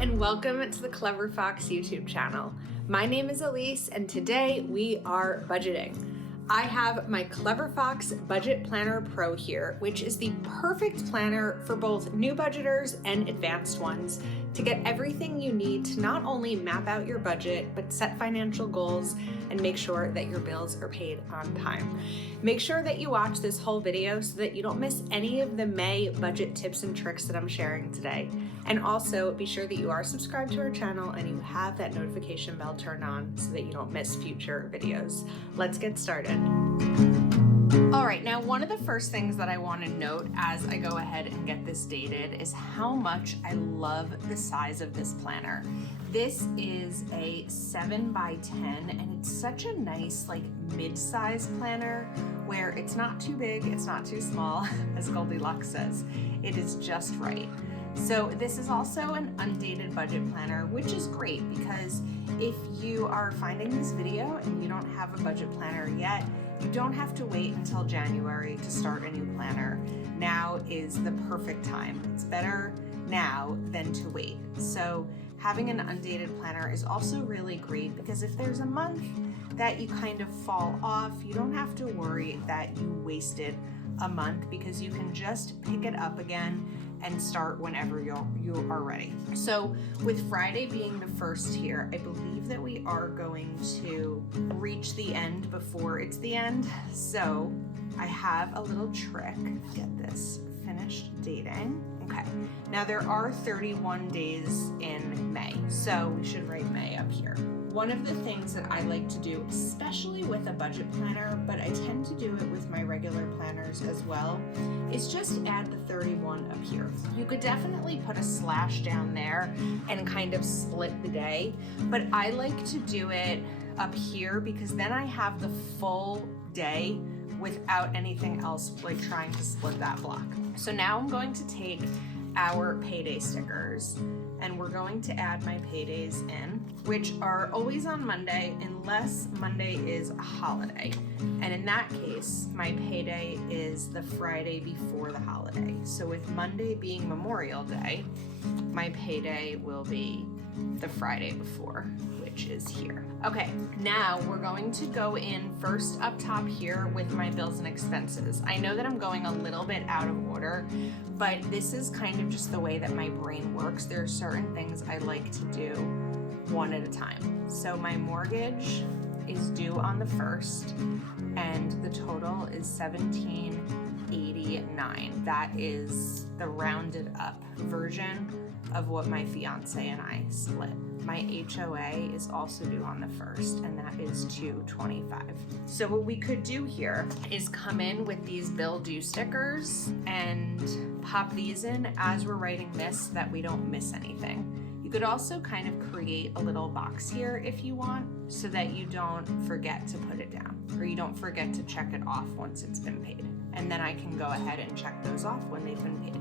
and welcome to the Clever Fox YouTube channel. My name is Ilysse and today we are budgeting. I have my Clever Fox Budget Planner Pro here, which is the perfect planner for both new budgeters and advanced ones to get everything you need to not only map out your budget, but set financial goals and make sure that your bills are paid on time. Make sure that you watch this whole video so that you don't miss any of the May budget tips and tricks that I'm sharing today. And also be sure that you are subscribed to our channel and you have that notification bell turned on so that you don't miss future videos. Let's get started. All right, now one of the first things that I want to note as I go ahead and get this dated is how much I love the size of this planner. This is a 7x10 and it's such a nice like mid-size planner where it's not too big, it's not too small, as Goldilocks says. It is just right. So this is also an undated budget planner, which is great because if you are finding this video and you don't have a budget planner yet, you don't have to wait until January to start a new planner. Now is the perfect time. It's better now than to wait. So having an undated planner is also really great because if there's a month that you kind of fall off, you don't have to worry that you wasted a month because you can just pick it up again and start whenever you are ready. So with Friday being the first here, I believe that we are going to reach the end before it's the end. So I have a little trick. Get this finished dating. Okay, now there are 31 days in May, so we should write May up here. One of the things that I like to do, especially with a budget planner, but I tend to do it with my regular planners as well, is just add the 31 up here. You could definitely put a slash down there and kind of split the day, but I like to do it up here because then I have the full day without anything else like trying to split that block. So now I'm going to take our payday stickers and we're going to add my paydays in, which are always on Monday unless Monday is a holiday. And in that case, my payday is the Friday before the holiday. So with Monday being Memorial Day, my payday will be the Friday before, which is here. Okay, now we're going to go in first up top here with my bills and expenses. I know that I'm going a little bit out of order, but this is kind of just the way that my brain works. There are certain things I like to do one at a time. So my mortgage is due on the 1st and the total is $17.89. That is the rounded up version of what my fiance and I split. My HOA is also due on the 1st and that is $225. So what we could do here is come in with these bill due stickers and pop these in as we're writing this so that we don't miss anything. You could also kind of create a little box here if you want so that you don't forget to put it down or you don't forget to check it off once it's been paid. And then I can go ahead and check those off when they've been paid.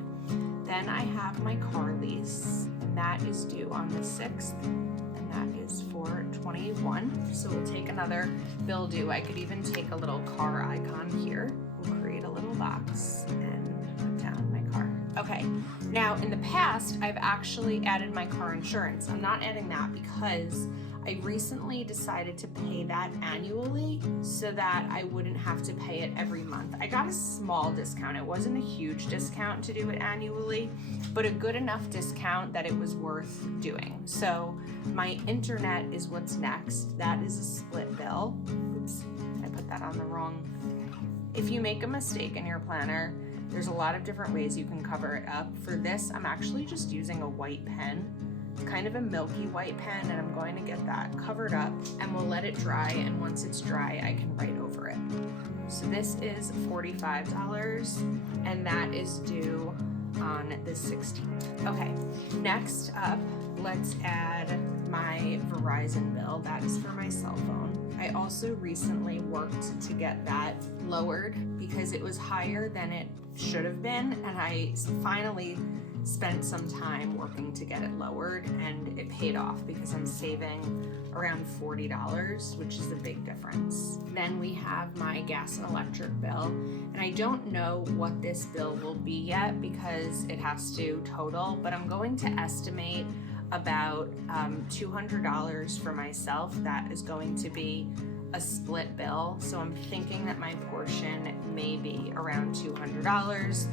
Then I have my car lease, and that is due on the 6th, and that is for $21. So we'll take another bill due. I could even take a little car icon here. We'll create a little box and put down my car. Okay, now in the past, I've actually added my car insurance. I'm not adding that because I recently decided to pay that annually so that I wouldn't have to pay it every month. I got a small discount. It wasn't a huge discount to do it annually, but a good enough discount that it was worth doing. So my internet is what's next. That is a split bill. Oops, I put that on the wrong. If you make a mistake in your planner, there's a lot of different ways you can cover it up. For this, I'm actually just using a white pen. Kind of a milky white pen, and I'm going to get that covered up and we'll let it dry, and once it's dry I can write over it. So this is $45 and that is due on the 16th. Okay, next up, let's add my Verizon bill. That is for my cell phone. I also recently worked to get that lowered because it was higher than it should have been, and I finally spent some time working to get it lowered and it paid off because I'm saving around $40, which is a big difference. Then we have my gas and electric bill, and I don't know what this bill will be yet because it has to total, but I'm going to estimate about $200 for myself. That is going to be a split bill. So I'm thinking that my portion may be around $200.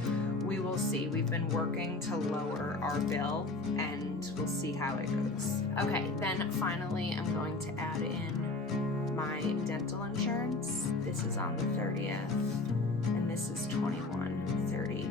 We will see. We've been working to lower our bill and we'll see how it goes. Okay, then finally I'm going to add in my dental insurance. This is on the 30th and this is $21.35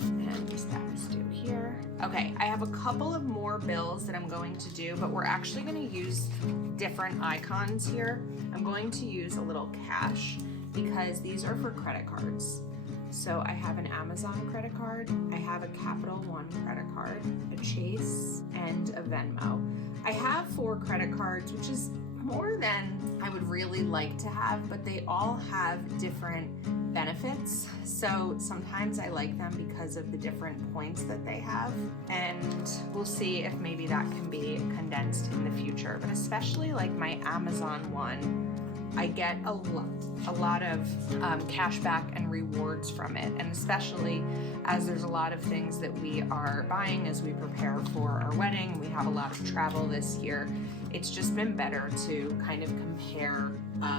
and that is due here. Okay, I have a couple of more bills that I'm going to do, but we're actually going to use different icons here. I'm going to use a little cash because these are for credit cards. So I have an Amazon credit card, I have a Capital One credit card, a Chase, and a Venmo. I have 4 credit cards, which is more than I would really like to have, but they all have different benefits. So sometimes I like them because of the different points that they have, and we'll see if maybe that can be condensed in the future. But especially like my Amazon one, I get a lot of cash back and rewards from it, and especially as there's a lot of things that we are buying as we prepare for our wedding. We have a lot of travel this year. It's just been better to kind of compare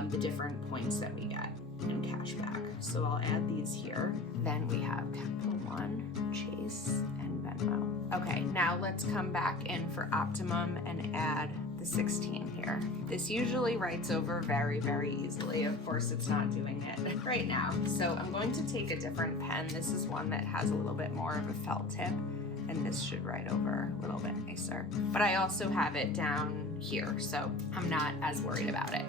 the different points that we get in cash back. So I'll add these here. Then we have Capital One, Chase, and Venmo. Okay, now let's come back in for Optimum and add the 16 here. This usually writes over very, very easily. Of course, it's not doing it right now. So I'm going to take a different pen. This is one that has a little bit more of a felt tip, and this should write over a little bit nicer. But I also have it down here, so I'm not as worried about it.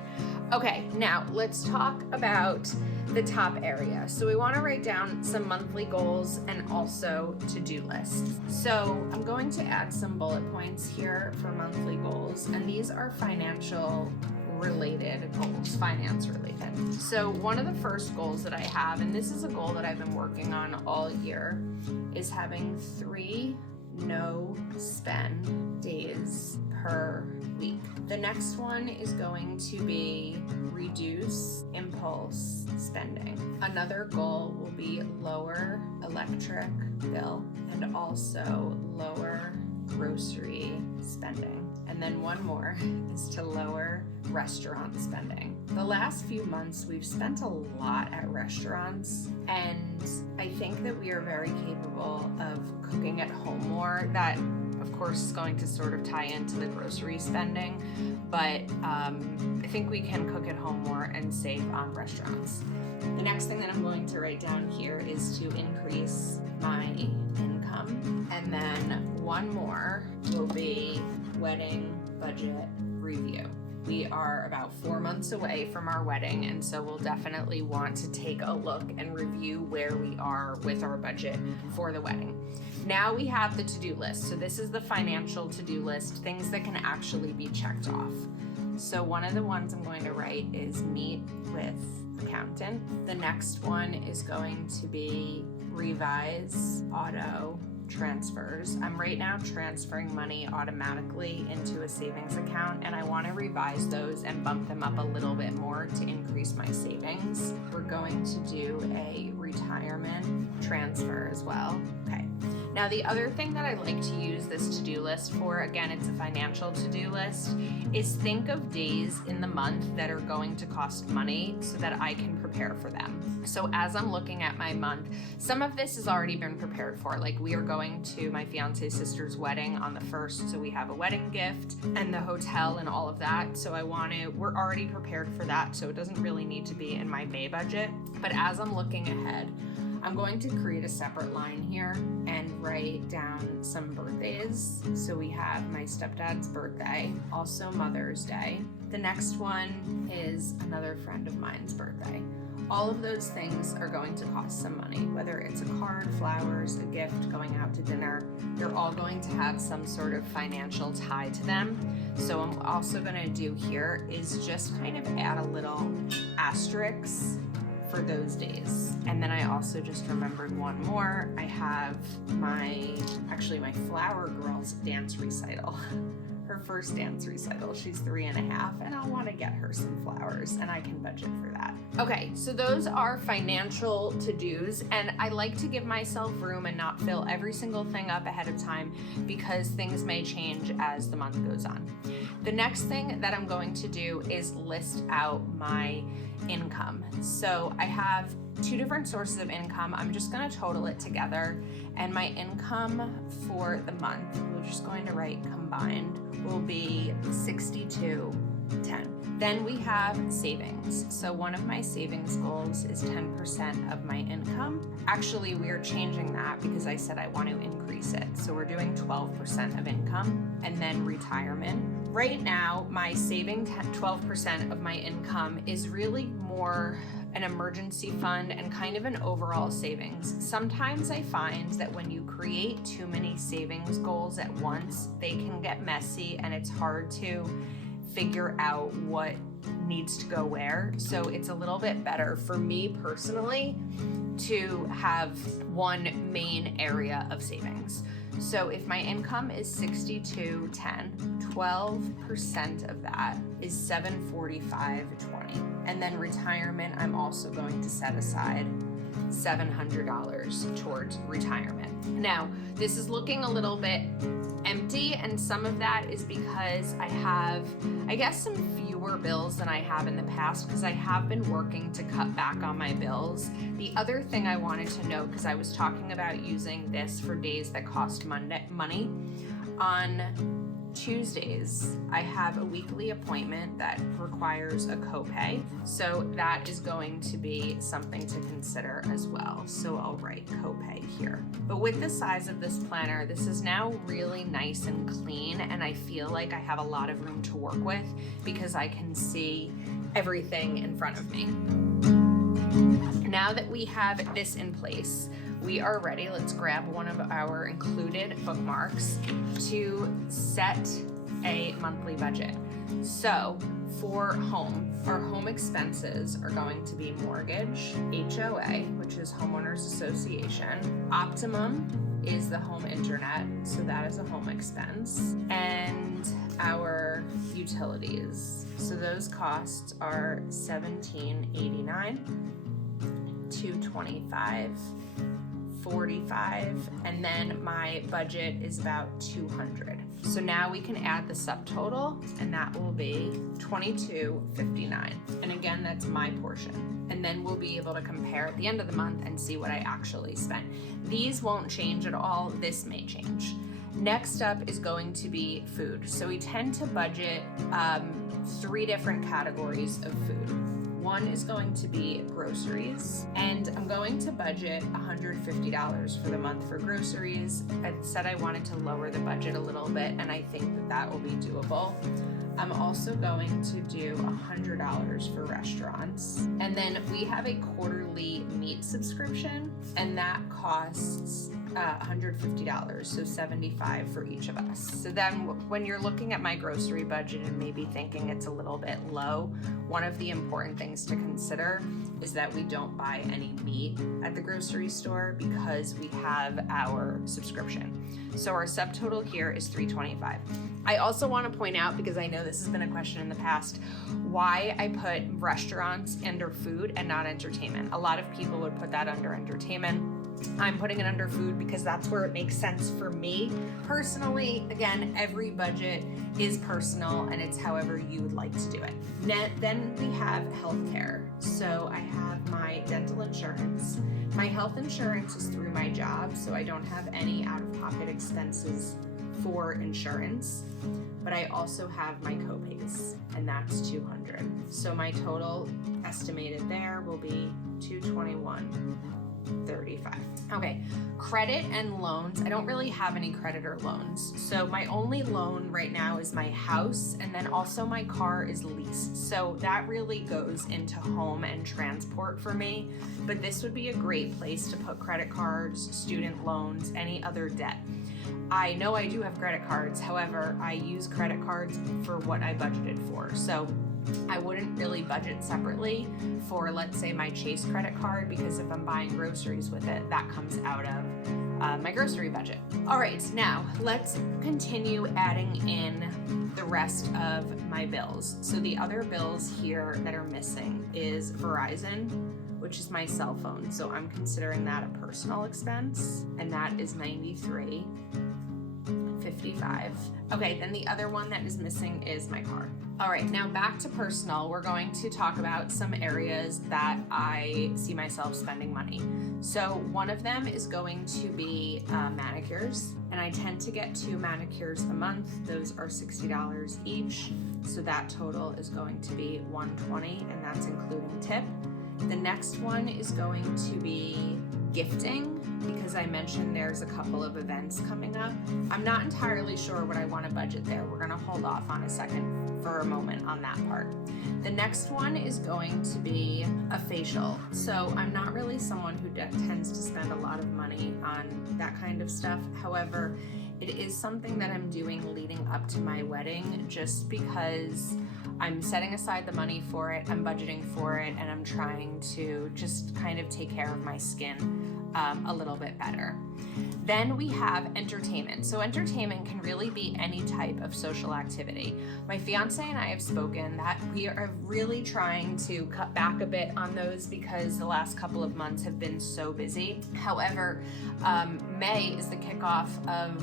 Okay, now let's talk about the top area. So we want to write down some monthly goals and also to-do lists. So I'm going to add some bullet points here for monthly goals, and these are financial related goals, finance related. So one of the first goals that I have, and this is a goal that I've been working on all year, is having 3 no spend days per week. The next one is going to be reduce impulse spending. Another goal will be lower electric bill and also lower grocery spending. And then one more is to lower restaurant spending. The last few months we've spent a lot at restaurants, and I think that we are very capable of cooking at home more. That of course is going to sort of tie into the grocery spending, but I think we can cook at home more and save on restaurants. The next thing that I'm going to write down here is to increase my income. And then one more will be wedding budget review. We are about 4 months away from our wedding, and so we'll definitely want to take a look and review where we are with our budget for the wedding. Now we have the to-do list. So this is the financial to-do list, things that can actually be checked off. So one of the ones I'm going to write is meet with accountant. The next one is going to be revise auto transfers. I'm right now transferring money automatically into a savings account, and I want to revise those and bump them up a little bit more to increase my savings. We're going to do a retirement transfer as well. Okay. Now the other thing that I like to use this to-do list for, again, it's a financial to-do list, is think of days in the month that are going to cost money so that I can prepare for them. So as I'm looking at my month, some of this has already been prepared for. Like we are going to my fiance's sister's wedding on the 1st, so we have a wedding gift and the hotel and all of that. So we're already prepared for that, so it doesn't really need to be in my May budget. But as I'm looking ahead, I'm going to create a separate line here and write down some birthdays. So we have my stepdad's birthday, also Mother's Day. The next one is another friend of mine's birthday. All of those things are going to cost some money, whether it's a card, flowers, a gift, going out to dinner. They're all going to have some sort of financial tie to them. So I'm also going to do here is just kind of add a little asterisk for those days. And then I also just remembered one more. I have my Flower Girls dance recital. her first dance recital. She's 3.5, and I'll want to get her some flowers, and I can budget for that. Okay, so those are financial to-dos, and I like to give myself room and not fill every single thing up ahead of time because things may change as the month goes on. The next thing that I'm going to do is list out my income. So I have 2 different sources of income. I'm just going to total it together, and my income for the month, we're just going to write combined, will be $62.10. Then we have savings. So one of my savings goals is 10% of my income. Actually, we are changing that because I said I want to increase it. So we're doing 12% of income, and then retirement. Right now, my saving 12% of my income is really more an emergency fund and kind of an overall savings. Sometimes I find that when you create too many savings goals at once, they can get messy and it's hard to figure out what needs to go where. So it's a little bit better for me personally to have one main area of savings. So if my income is $62.10, 12% of that is $745.20. And then retirement, I'm also going to set aside $700 towards retirement. Now, this is looking a little bit empty, and some of that is because I have, I guess, some fewer bills than I have in the past because I have been working to cut back on my bills. The other thing I wanted to note, because I was talking about using this for days that cost money, on Tuesdays, I have a weekly appointment that requires a copay. So that is going to be something to consider as well. So I'll write copay here. But with the size of this planner, this is now really nice and clean, and I feel like I have a lot of room to work with because I can see everything in front of me. Now that we have this in place, we are ready. Let's grab one of our included bookmarks to set a monthly budget. So for home, our home expenses are going to be mortgage, HOA, which is Homeowners Association. Optimum is the home internet, so that is a home expense. And our utilities. So those costs are $17.89, $225, $45, and then my budget is about $200. So now we can add the subtotal, and that will be $22.59. And again, that's my portion. And then we'll be able to compare at the end of the month and see what I actually spent. These won't change at all. This may change. Next up is going to be food. So we tend to budget 3 different categories of food. One is going to be groceries, and I'm going to budget $150 for the month for groceries. I said I wanted to lower the budget a little bit, and I think that that will be doable. I'm also going to do $100 for restaurants. And then we have a quarterly meat subscription, and that costs $150, so $75 for each of us. So then when you're looking at my grocery budget and maybe thinking it's a little bit low, one of the important things to consider is that we don't buy any meat at the grocery store because we have our subscription. So our subtotal here is $325. I also want to point out, because I know this has been a question in the past, why I put restaurants under food and not entertainment. A lot of people would put that under entertainment. I'm putting it under food because that's where it makes sense for me. Personally, again, every budget is personal and it's however you would like to do it. Then we have healthcare. So I have my dental insurance. My health insurance is through my job, so I don't have any out-of-pocket expenses for insurance, but I also have my copays, and that's $200. So my total estimated there will be $221.35. Okay, credit and loans. I don't really have any credit or loans. So my only loan right now is my house, and then also my car is leased. So that really goes into home and transport for me, but this would be a great place to put credit cards, student loans, any other debt. I know I do have credit cards, however, I use credit cards for what I budgeted for. So I wouldn't really budget separately for, let's say, my Chase credit card, because if I'm buying groceries with it, that comes out of my grocery budget. All right, now let's continue adding in the rest of my bills. So the other bills here that are missing is Verizon, which is my cell phone. So I'm considering that a personal expense, and that is $93.55. Okay, then the other one that is missing is my car. All right, now back to personal. We're going to talk about some areas that I see myself spending money. So one of them is going to be manicures, and I tend to get 2 manicures a month. Those are $60 each. So that total is going to be $120, and that's including tip. The next one is going to be gifting, because I mentioned there's a couple of events coming up. I'm not entirely sure what I want to budget there. We're going to hold off on a second for a moment on that part. The next one is going to be a facial. So I'm not really someone who tends to spend a lot of money on that kind of stuff. However, it is something that I'm doing leading up to my wedding, just because I'm setting aside the money for it, I'm budgeting for it, and I'm trying to just kind of take care of my skin a little bit better. Then we have entertainment. So entertainment can really be any type of social activity. My fiance and I have spoken that we are really trying to cut back a bit on those because the last couple of months have been so busy. However, May is the kickoff of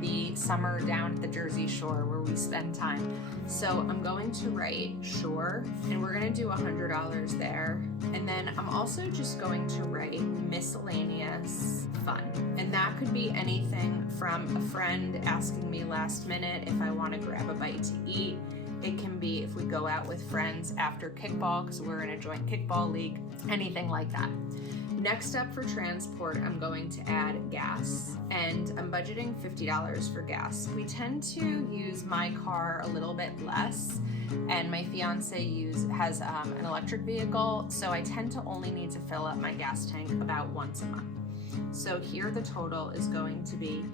the summer down at the Jersey Shore where we spend time. So I'm going to write shore, and we're gonna do $100 there. And then I'm also just going to write miscellaneous fun. And that could be anything from a friend asking me last minute if I wanna grab a bite to eat. It can be if we go out with friends after kickball, because we're in a joint kickball league, anything like that. Next up for transport, I'm going to add gas, and I'm budgeting $50 for gas. We tend to use my car a little bit less, and my fiance has an electric vehicle, so I tend to only need to fill up my gas tank about once a month. So here the total is going to be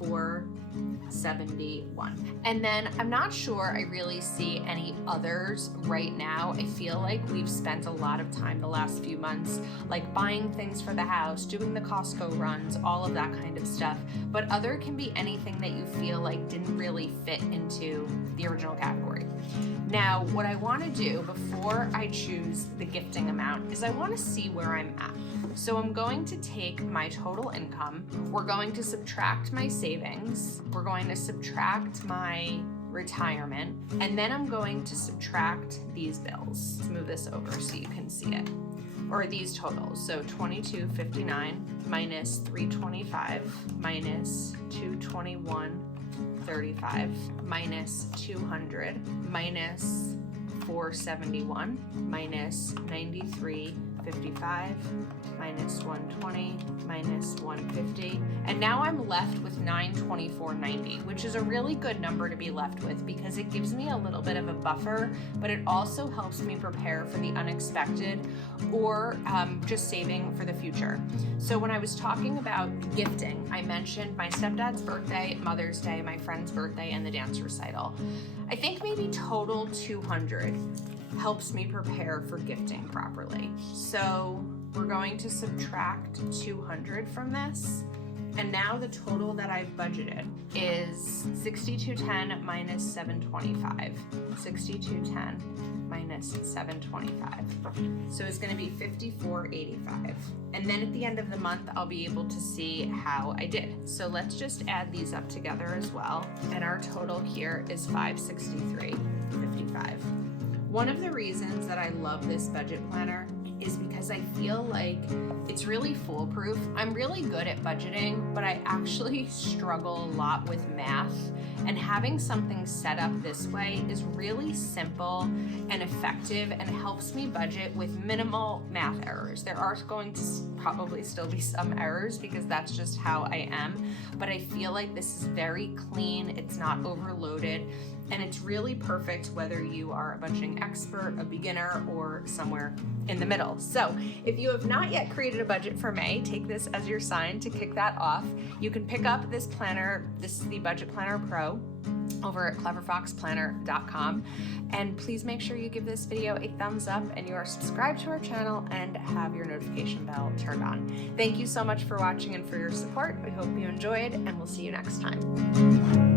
$471. And then I'm not sure I really see any others right now. I feel like we've spent a lot of time the last few months like buying things for the house, doing the Costco runs, all of that kind of stuff. But other can be anything that you feel like didn't really fit into the original category. Now, what I want to do before I choose the gifting amount is I want to see where I'm at. So I'm going to take my total income, we're going to subtract my savings, we're going to subtract my retirement, and then I'm going to subtract these bills. Let's move this over so you can see it. Or these totals. So $22.59 minus $325 minus $221.35 minus $200 minus $471 minus $93.55 minus $120 minus $150, and now I'm left with $924.90, which is a really good number to be left with because it gives me a little bit of a buffer, but it also helps me prepare for the unexpected or just saving for the future. So when I was talking about gifting, I mentioned my stepdad's birthday, Mother's Day, my friend's birthday, and the dance recital. I think maybe total 200 helps me prepare for gifting properly. So we're going to subtract 200 from this. And now the total that I've budgeted is $62.10 minus $725. $62.10 minus $725. So it's going to be $54.85. And then at the end of the month, I'll be able to see how I did. So let's just add these up together as well. And our total here is $563.55. One of the reasons that I love this budget planner is because I feel like it's really foolproof. I'm really good at budgeting, but I actually struggle a lot with math. And having something set up this way is really simple and effective and helps me budget with minimal math errors. There are going to probably still be some errors because that's just how I am, but I feel like this is very clean, it's not overloaded, and it's really perfect whether you are a budgeting expert, a beginner, or somewhere in the middle. So if you have not yet created a budget for May, take this as your sign to kick that off. You can pick up this planner, this is the Budget Planner Pro, over at cleverfoxplanner.com. And please make sure you give this video a thumbs up and you are subscribed to our channel and have your notification bell turned on. Thank you so much for watching and for your support. We hope you enjoyed, and we'll see you next time.